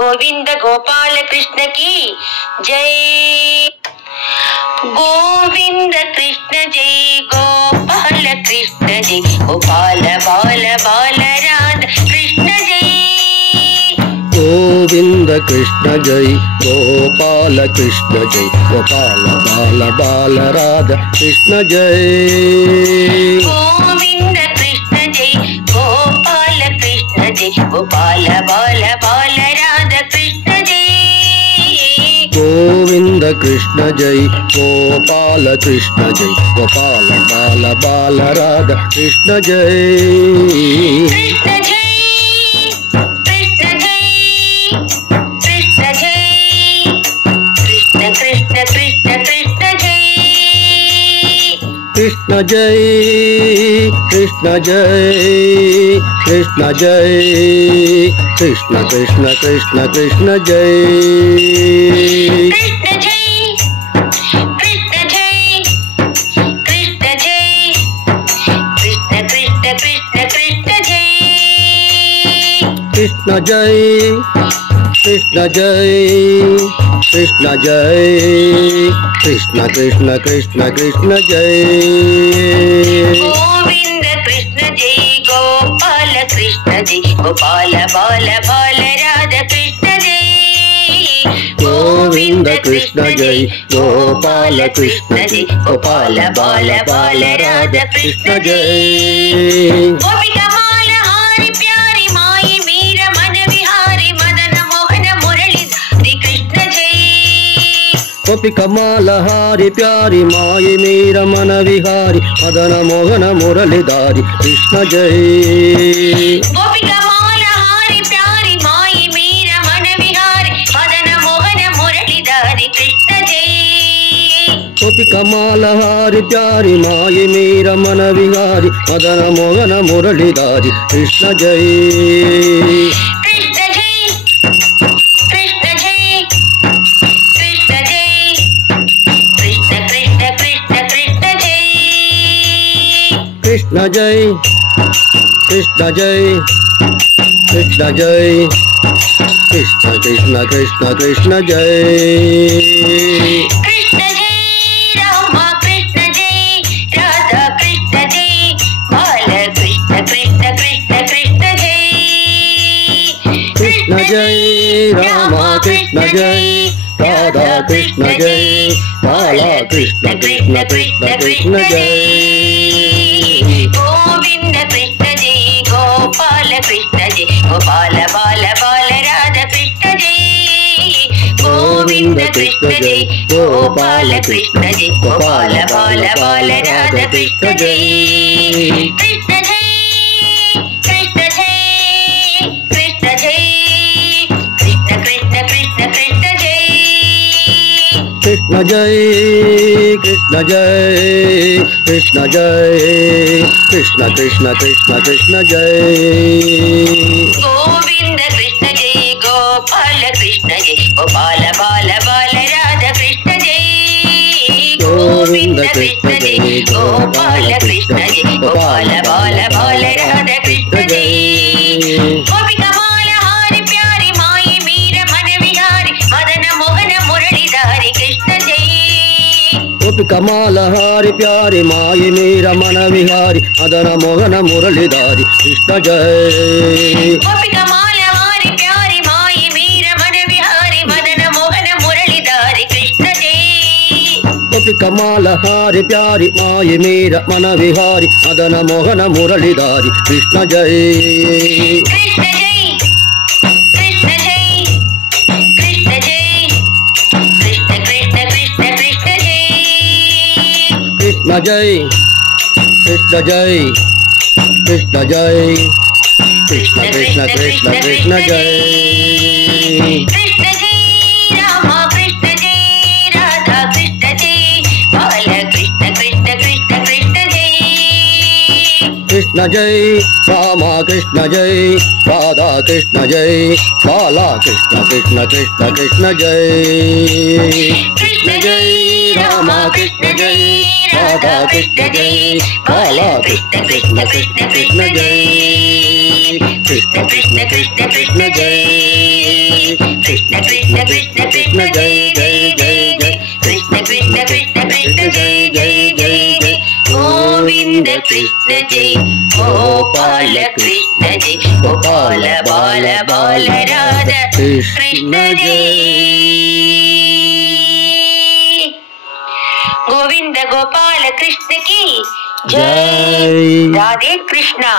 गोविंद गोपाल कृष्ण की जय। गोविंद कृष्ण जय गोपाल कृष्ण जय गोपाल बाल बाल राधा कृष्ण जय। गोविंद कृष्ण जय गोपाल कृष्ण जय गोपाल बाल बाल राधा कृष्ण जय। गोविंद कृष्ण जय गोपाल कृष्ण जय गोपाल बाल बाल राधा कृष्ण जय। गोविंद कृष्ण जय गोपाल कृष्ण जय गोपाल बाल बाल राधा कृष्ण जय। कृष्ण जय कृष्ण जय कृष्ण जय कृष्ण कृष्ण कृष्ण कृष्ण जय। कृष्ण जय कृष्ण जय कृष्ण जय कृष्ण कृष्ण कृष्ण कृष्ण जय। कृष्ण जय कृष्ण जय कृष्ण जय कृष्ण कृष्ण कृष्ण कृष्ण जय। कृष्ण जय कृष्ण जय कृष्ण जय कृष्ण कृष्ण कृष्ण कृष्ण जय। गोविंद कृष्ण जय गोपाल कृष्ण जय गोपाल बाल बाल राधा कृष्ण जय। गोविंद कृष्ण जय गोपाल कृष्ण जय गोपाल बाल बाल राधा कृष्ण जय। गोपिका माल हारी प्यारी माई मीरा मन विहारी मदन मोहन मुरली हरि कृष्ण जय। गोपिका माल हारी प्यारी माई मीरा मन विहारी मदन मोहन मुरलीधारी कृष्ण जय। गोपिका माल हारी प्यारी माई मीरा मन विहारी मदन मोहन मुरलीधरी कृष्ण जय। गोपिका माल हारी प्यारी माई मीरा मन विहारी मदन मोहन मुरलीधारी कृष्ण जय। कृष्ण जय कृष्ण जय कृष्ण जय कृष्ण कृष्ण कृष्ण कृष्ण जय। कृष्ण जय कृष्ण जय कृष्ण जय कृष्ण कृष्ण कृष्ण कृष्ण जय। कृष्ण जय राम कृष्ण जय राधा कृष्ण जय बाल कृष्ण कृष्ण कृष्ण कृष्ण जय। कृष्ण जय राम कृष्ण जय राधा कृष्ण जय बाला कृष्ण कृष्ण कृष्ण कृष्ण जय। गोविंद कृष्ण जय गोपाल कृष्ण जय गोपाल बाल बाल राधा कृष्ण जय। गोविंद कृष्ण जय गोपाल कृष्ण जय गोपाल बाल बाल राधा कृष्ण जय। कृष्ण जय कृष्ण जय कृष्ण जय कृष्ण कृष्ण कृष्ण कृष्ण जय। कृष्ण जय कृष्ण जय कृष्ण जय कृष्ण कृष्ण कृष्ण कृष्ण जय। गोविंद कृष्ण जय गोपाल कृष्ण जय गोपाल बाल बाल राधा कृष्ण जय। गोविंद कृष्ण जय गोपाल कृष्ण जय गोपाल बाल बाल राधा कृष्ण जय। गोपिका माल हारी प्यारी माई मीरा मन विहारी मदन मोहन मुरलीधरी कृष्ण जय। गोपिका माल हारी प्यारी माई मीरा मन विहारी मदन मोहन मुरलीधारी कृष्ण जय। गोपिका माल हारी प्यारी माई मीरा मन विहारी मदन मोहन मुरलीधरी कृष्ण जय। गोपिका माल हारी प्यारी माई मीरा मन विहारी मदन मोहन मुरलीधारी कृष्ण जय। कृष्ण जय कृष्ण जय कृष्ण जय कृष्ण कृष्ण कृष्ण कृष्ण जय। कृष्ण जय कृष्ण जय कृष्ण जय कृष्ण कृष्ण कृष्ण कृष्ण जय। कृष्ण जय राम कृष्ण जय राधा कृष्ण जय बाल कृष्ण कृष्ण कृष्ण कृष्ण जय। कृष्ण जय राम कृष्ण जय राधा कृष्ण जय बाला कृष्ण कृष्ण कृष्ण कृष्ण जय। कृष्ण जय राम कृष्ण जय राधा कृष्ण जय बाला कृष्ण कृष्ण कृष्ण कृष्ण जय। कृष्ण कृष्ण कृष्ण कृष्ण जय। गोविंद कृष्ण जय गोपाल कृष्ण जय गोपाल बाल बाल राधा कृष्ण जय गोविंद गोपाल कृष्ण की जय। राधे कृष्णा।